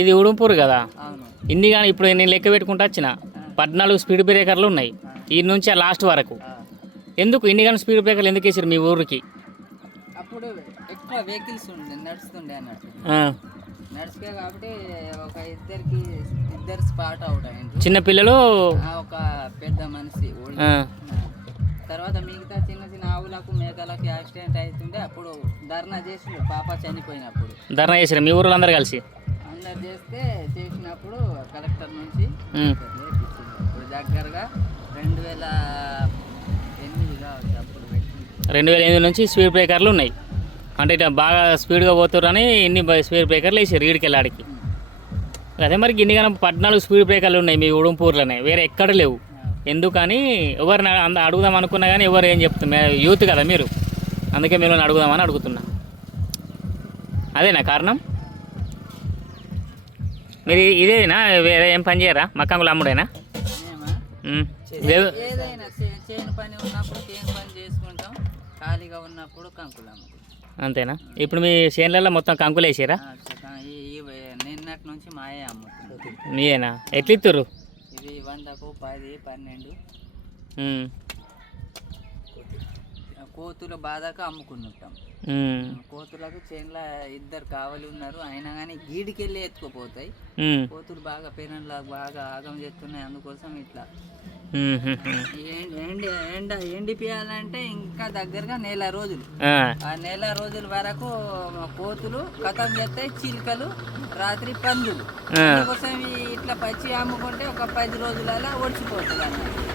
ఇది ఉడుంపూరు కదా. అవును. ఇన్ని కానీ ఇప్పుడు నేను లెక్క పెట్టుకుంటూ వచ్చిన 14 స్పీడ్ బ్రేకర్లు ఉన్నాయి ఈ నుంచి ఆ లాస్ట్ వరకు. ఎందుకు ఇన్ని కానీ స్పీడ్ బ్రేకర్లు ఎందుకు వేసారు మీ ఊరికి? అప్పుడు ఎక్కువ వెహికల్స్ నడుస్తుండే అన్నట్టు, నడిచిపోయా కాబట్టి ఒక ఇద్దరు స్పాట్ అవుట్ అయ్యింది. చిన్న పిల్లలు, ఒక పెద్ద మనిషి. తర్వాత మిగతా చిన్న చిన్న ఆవులకు మేకలకు యాక్సిడెంట్ అవుతుండే. అప్పుడు ధర్నా చేసి పాప చనిపోయినప్పుడు ధర్నా చేసారు మీ ఊళ్ళో అందరు కలిసి. అందరు చేసినప్పుడు కలెక్టర్ నుంచి ఇప్పుడు దగ్గరగా 2008 కావచ్చు అప్పుడు పెట్టి 2008 నుంచి స్పీడ్ బ్రేకర్లు ఉన్నాయి. అంటే ఇట్లా బాగా స్పీడ్గా పోతారని ఇన్ని స్పీడ్ బ్రేకర్లు వేసారు ఈడికి వెళ్ళాడికి. అదే మరి ఇన్ని కానీ 14 స్పీడ్ బ్రేకర్లు ఉన్నాయి మీ ఉడుంపూర్లోనే, వేరే ఎక్కడ లేవు. ఎందుకని ఎవరిని అడుగుదాం అనుకున్నా కానీ ఎవరు ఏం చెప్తున్నారు? యూత్ కదా మీరు, అందుకే మీరు అడుగుదామని అడుగుతున్నా. అదేనా కారణం? మీరు ఇదేనా, వేరే ఏం పని చేయరా? మక్కంగులు అమ్ముడేనా? ఏదైనా చేను పని ఉన్నప్పుడు చేను పని చేసుకుంటాం, ఖాళీగా ఉన్నప్పుడు కంకులు అమ్ముకుంటాం. అంతేనా? ఇప్పుడు మీ చేనులలో మొత్తం కంకులు వేసారా? నిన్నటి నుంచి మాయే అమ్ముతుంది. మీయేనా? ఎట్లా ఇస్తారు? ఇది 100కు 10, 12 కోతులు బాధగా అమ్ముకుంటాం. కోతులకు చేనులో 2 కావలి ఉన్నారు, అయినా కానీ గీడికెళ్ళి ఎత్తుకుపోతాయి. కోతులు బాగా పేరెంట్లా బాగా ఆగం చేస్తున్నాయి, అందుకోసం ఇట్లా ఎండిపియాలంటే ఇంకా దగ్గరగా 1 రోజులు. ఆ 1 రోజుల వరకు కోతులు కథం చేస్తాయి, చిలుకలు, రాత్రి పందులు. అందుకోసం ఇట్లా పచ్చి అమ్ముకుంటే ఒక 10 రోజులలో ఒడిచిపోతుంది అన్నమాట.